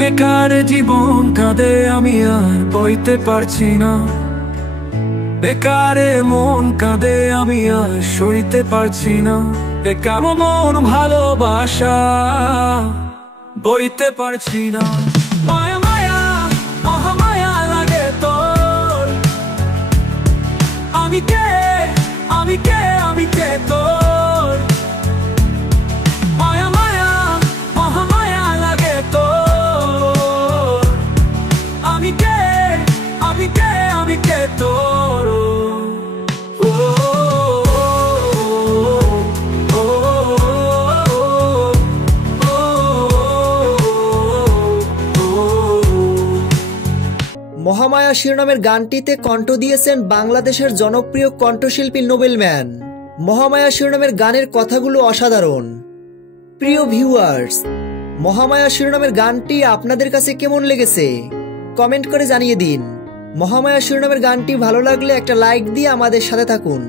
বেকার জীবন কাঁদে, আমি আর বইতে পারছি না। বেকারে মন কাঁদে, আমি আর সইতে পারছি না। বেকার মন ভালোবাসা বইতে পারছি না। মায়া মায়া মহামায়া লাগে তোর, আমি কে আমি কে আমি কে তোর। মায়া মায়া মহামায়া লাগে তোর, আমি কে আমি কে আমি কে তোর। মহামায়া শিরোনামের গানটিতে কণ্ঠ দিয়েছেন বাংলাদেশের জনপ্রিয় কণ্ঠশিল্পী নোবেলম্যান। মহামায়া শিরোনামের গানের কথাগুলো অসাধারণ। প্রিয় ভিউয়ার্স, মহামায়া শিরোনামের গানটি আপনাদের কাছে কেমন লেগেছে কমেন্ট করে জানিয়ে দিন। মহামায়া শিরোনামের গানটি ভালো লাগলে একটা লাইক দিয়ে আমাদের সাথে থাকুন।